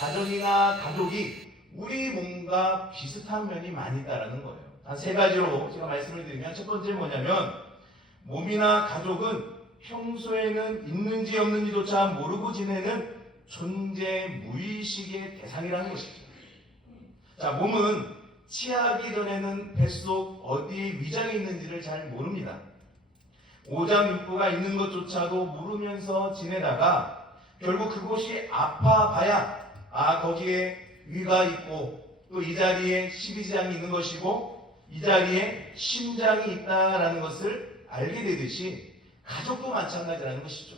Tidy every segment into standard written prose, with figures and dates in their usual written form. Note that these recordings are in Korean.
가정이나 가족이 우리 몸과 비슷한 면이 많이 있다는 거예요. 한 세 가지로 제가 말씀을 드리면, 첫 번째 뭐냐면, 몸이나 가족은 평소에는 있는지 없는지조차 모르고 지내는 존재 무의식의 대상이라는 것이죠. 자, 몸은 치하기 전에는 뱃속 어디에 위장이 있는지를 잘 모릅니다. 오장육부가 있는 것조차도 모르면서 지내다가 결국 그곳이 아파봐야 거기에 위가 있고 또 이 자리에 십이지장이 있는 것이고 이 자리에 심장이 있다라는 것을 알게 되듯이 가족도 마찬가지라는 것이죠.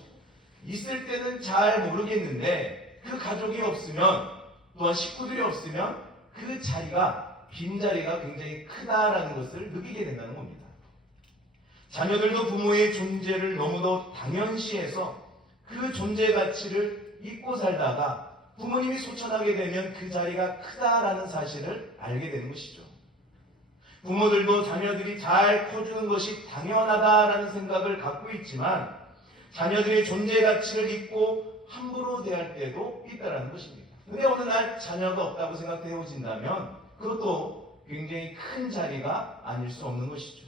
있을 때는 잘 모르겠는데 그 가족이 없으면, 또한 식구들이 없으면 그 자리가, 빈자리가 굉장히 크다라는 것을 느끼게 된다는 겁니다. 자녀들도 부모의 존재를 너무도 당연시해서 그 존재 가치를 잊고 살다가 부모님이 소천하게 되면 그 자리가 크다라는 사실을 알게 되는 것이죠. 부모들도 자녀들이 잘 커주는 것이 당연하다라는 생각을 갖고 있지만 자녀들의 존재 가치를 잊고 함부로 대할 때도 있다는 것입니다. 근데 어느 날 자녀가 없다고 생각해 보신다면 그것도 굉장히 큰 자리가 아닐 수 없는 것이죠.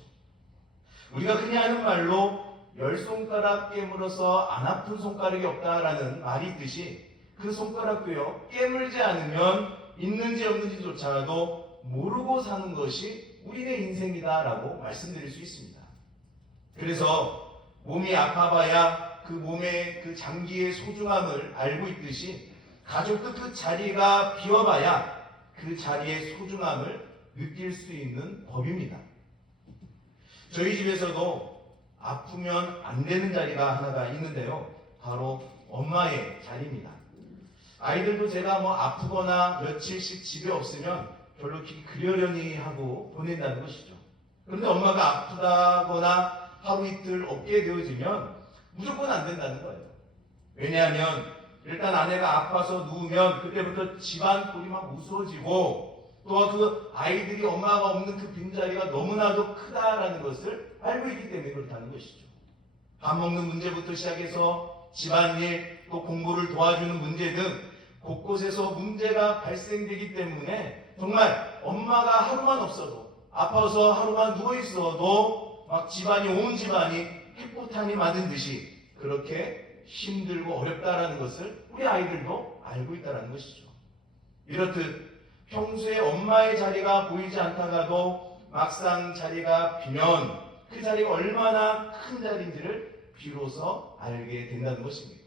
우리가 흔히 하는 말로 10손가락 깨물어서 안 아픈 손가락이 없다라는 말이 있듯이 그 손가락도요, 깨물지 않으면 있는지 없는지조차도 모르고 사는 것이 우리의 인생이다라고 말씀드릴 수 있습니다. 그래서 몸이 아파봐야 그 몸의 그 장기의 소중함을 알고 있듯이 가족도 그 자리가 비어봐야 그 자리의 소중함을 느낄 수 있는 법입니다. 저희 집에서도 아프면 안 되는 자리가 하나가 있는데요. 바로 엄마의 자리입니다. 아이들도 제가 아프거나 며칠씩 집에 없으면 별로 그러려니 하고 보낸다는 것이죠. 그런데 엄마가 아프다거나 하루 이틀 없게 되어지면 무조건 안 된다는 거예요. 왜냐하면 일단 아내가 아파서 누우면 그때부터 집안 꼴이 막 무서워지고 또 그 아이들이 엄마가 없는 그 빈자리가 너무나도 크다라는 것을 알고 있기 때문에 그렇다는 것이죠. 밥 먹는 문제부터 시작해서 집안일, 또 공부를 도와주는 문제 등 곳곳에서 문제가 발생되기 때문에 정말 엄마가 하루만 없어도, 아파서 하루만 누워있어도 막 온 집안이 핵폭탄이 맞은 듯이 그렇게 힘들고 어렵다라는 것을 우리 아이들도 알고 있다는 것이죠. 이렇듯 평소에 엄마의 자리가 보이지 않다가도 막상 자리가 비면 그 자리가 얼마나 큰 자리인지를 비로소 알게 된다는 것입니다.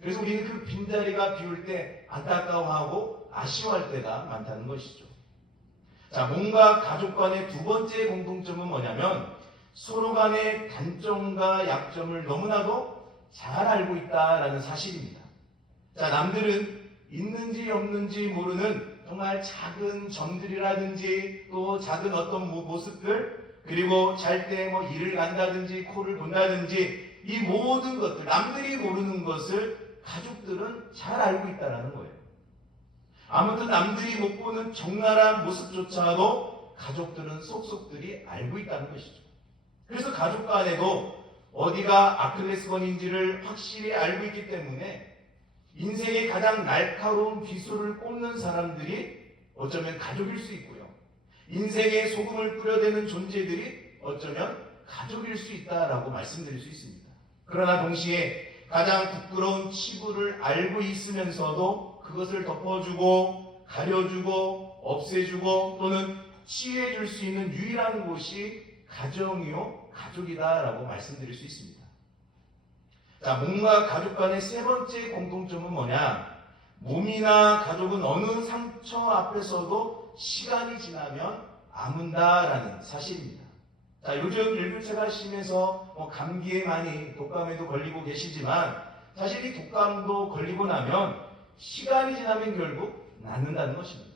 그래서 우리는 그 빈자리가 비울 때 안타까워하고 아쉬워할 때가 많다는 것이죠. 자, 몸과 가족 간의 두 번째 공통점은 뭐냐면 서로 간의 단점과 약점을 너무나도 잘 알고 있다라는 사실입니다. 자, 남들은 있는지 없는지 모르는 정말 작은 점들이라든지 또 작은 어떤 모습들, 그리고 잘 때 이를 간다든지 코를 본다든지 이 모든 것들, 남들이 모르는 것을 가족들은 잘 알고 있다는 거예요. 아무튼 남들이 못 보는 적나라한 모습조차도 가족들은 속속들이 알고 있다는 것이죠. 그래서 가족 간에도 어디가 아킬레스건인지를 확실히 알고 있기 때문에 인생의 가장 날카로운 비수를 꼽는 사람들이 어쩌면 가족일 수 있고요. 인생에 소금을 뿌려대는 존재들이 어쩌면 가족일 수 있다라고 말씀드릴 수 있습니다. 그러나 동시에 가장 부끄러운 치부를 알고 있으면서도 그것을 덮어주고 가려주고 없애주고 또는 치유해줄 수 있는 유일한 곳이 가정이요 가족이다라고 말씀드릴 수 있습니다. 자, 몸과 가족 간의 세 번째 공통점은 뭐냐? 몸이나 가족은 어느 상처 앞에서도 시간이 지나면 아문다라는 사실입니다. 자, 요즘 일교차가 심해서 감기에 많이 독감에도 걸리고 계시지만 사실 이 독감도 걸리고 나면 시간이 지나면 결국 낫는다는 것입니다.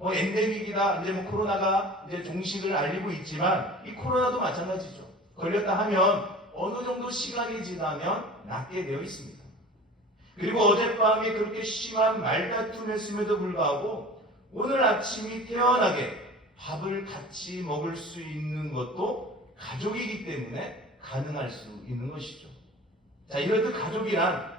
엔데믹이다, 이제 코로나가 이제 종식을 알리고 있지만 이 코로나도 마찬가지죠. 걸렸다 하면 어느 정도 시간이 지나면 낫게 되어 있습니다. 그리고 어젯밤에 그렇게 심한 말다툼했음에도 불구하고 오늘 아침이 태어나게 밥을 같이 먹을 수 있는 것도 가족이기 때문에 가능할 수 있는 것이죠. 자, 이렇듯 가족이란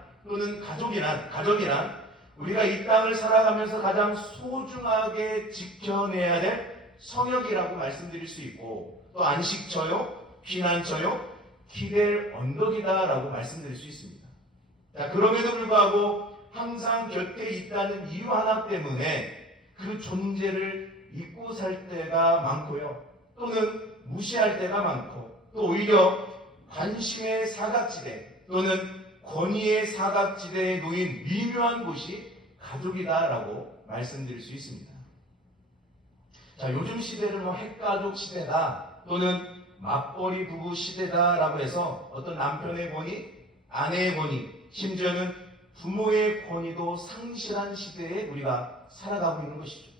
우리가 이 땅을 살아가면서 가장 소중하게 지켜내야 될 성역이라고 말씀드릴 수 있고, 또 안식처요, 피난처요, 기댈 언덕이다라고 말씀드릴 수 있습니다. 자, 그럼에도 불구하고 항상 곁에 있다는 이유 하나 때문에 그 존재를 잊고 살 때가 많고요. 또는 무시할 때가 많고, 또 오히려 관심의 사각지대 또는 권위의 사각지대에 놓인 미묘한 곳이 가족이다라고 말씀드릴 수 있습니다. 자, 요즘 시대를 핵가족 시대다 또는 맞벌이 부부 시대다라고 해서 어떤 남편의 권위, 아내의 권위, 심지어는 부모의 권위도 상실한 시대에 우리가 살아가고 있는 것이죠.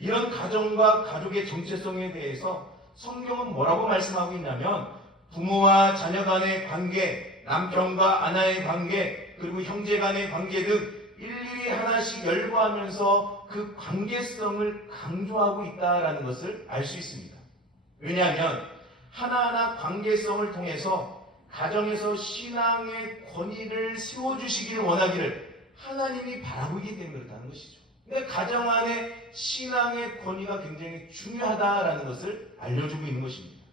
이런 가정과 가족의 정체성에 대해서 성경은 뭐라고 말씀하고 있냐면, 부모와 자녀 간의 관계, 남편과 아내의 관계, 그리고 형제 간의 관계 등 일일이 하나씩 열거하면서 그 관계성을 강조하고 있다는 것을 알 수 있습니다. 왜냐하면 하나하나 관계성을 통해서 가정에서 신앙의 권위를 세워주시기를 원하기를 하나님이 바라고 있기 때문에 그렇다는 것이죠. 근데 가정 안에 신앙의 권위가 굉장히 중요하다라는 것을 알려주고 있는 것입니다.